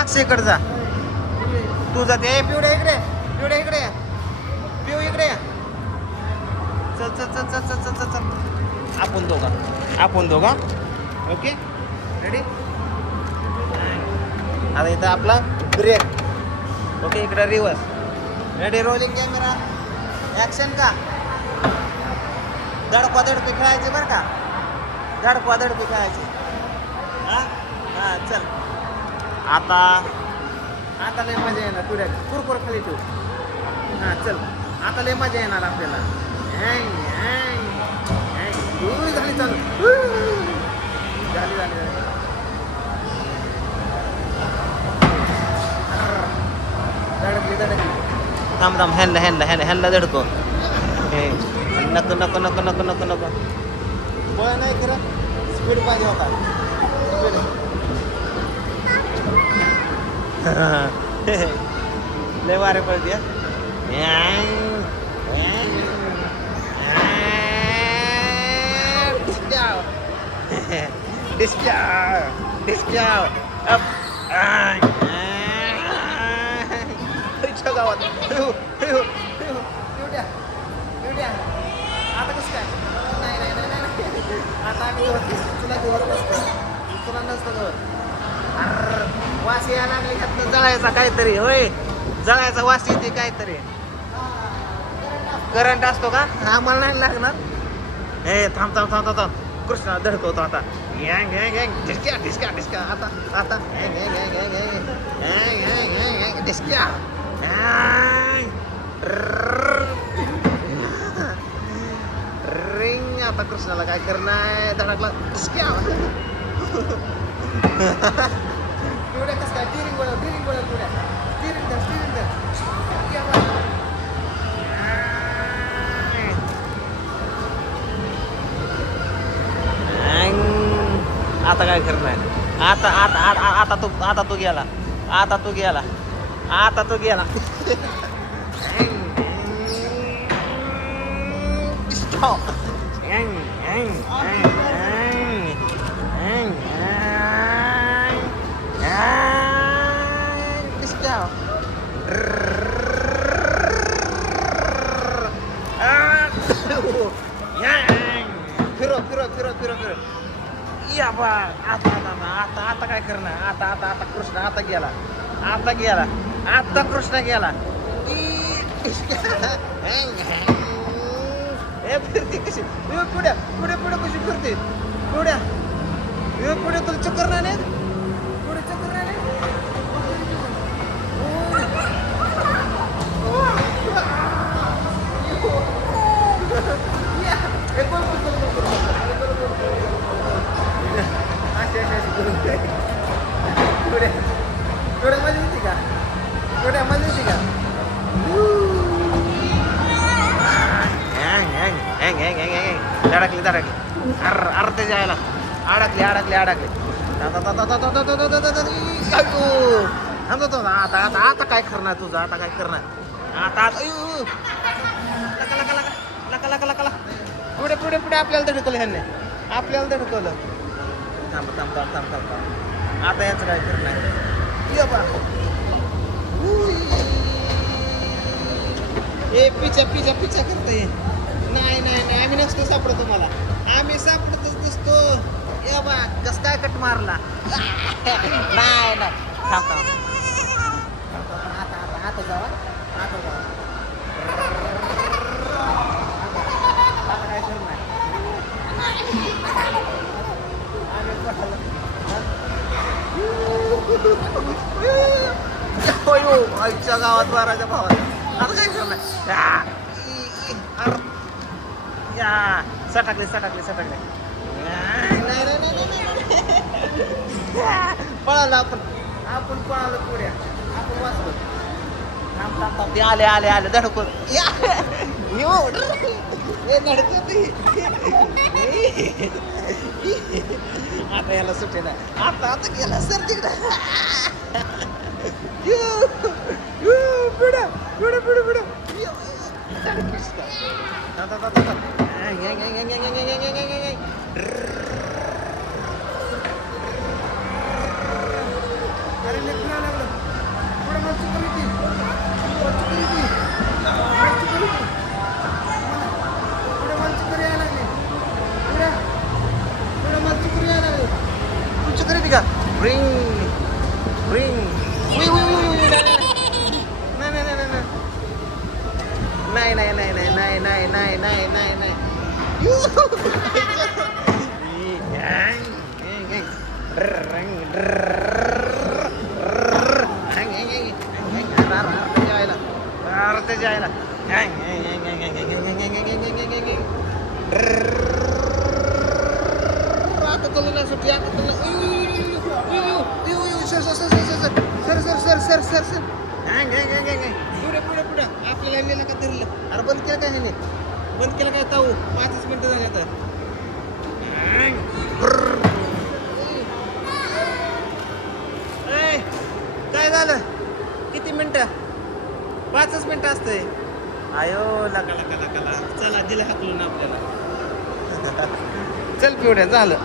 अक्षयकडे जा. तू जाते पिवड्या इकडे, पिवड्या इकडे, पिऊ इकडे. चल चल चल चल चल चल चल चल. आपण दोघा ओके रेडी. आता इथं आपला ब्रेक. ओके इकडे reverse. Ready rolling camera action का. धडपी खेळायची बरं का. धडपी खेळायची. हां हां चल. आता लय मजा येणार. तुऱ्या कुरकुर खाली ठेव. हां चल आता लय मजा येणार आपल्याला. झाली चालू. झाली धडकली. थांब ह्यांना धडको. नको बळ नाही खरं. स्पीड पाहिजे होता. लय वारे पडते. डिस्काव अप गावात. आता कसं काय. नाही आता आम्ही तुला घर बसतो. तुला नसतं घर. वास यायला लागले ह्यातनं जळायचा काहीतरी. होय जळायचा वास येते काहीतरी. करंट असतो का. आम्हाला नाही लागणार. हे थांब कृष्णा धडकवतो आता. डिस्का आता डिस्का. रिंग. आता कृष्णाला काय करणार. धडकला डिस्का. पिवड्या कसं काय. टिरिंग बोला पिवड्या. स्टिरिंग धर. आता काय करणार. आता तू गेला. फिरो. या बा आता काय करणार. आता कृष्ण आता गेला. आता कृष्ण गेला. फिरते कशी. पुढे कशी फिरते. पुढे तुला चक्कर नाही. पुढे चक्कर नाही. थोड्या मजा येते का. धडकली. अरे ते जायला अडकली. आता काय करणार तुझं. आता काय करणार. आता लका. पुढे आपल्याला धडकवलं ह्यांनी. थांब. आता याचं काय करणार. पिचा करते. नाही आम्ही नसतो सापडतो. तुम्हाला आम्ही सापडतच नसतो. ये बा कस काय कट मारला. नाही थांब. आता जावा. आता काय करणार. आईच्या गावात बाराच्या भावात. आता काय करणार. सटकले. पळालो आपण पळालो. पुढे आपण वाचलो. थांब. ते आले धडकून. आता याला सुटे ना. आता गेला सर तिकडे. पुढे अरे रिंग रिंग उई उई उई उई नाही नाही नाही नाही नाही नाही नाही नाही नाही नाही नाही नाही आपल्याला नेलं का धरलं अरे बंद केलं काय ह्याने बंद केलं काय ताऊ 5 मिनिटं झाले तर काय झालं किती मिनिटं 5 मिनिटं असतंय आयो लका लका लका चला दिलं हाकलून आपल्याला चल पिवड्या झालं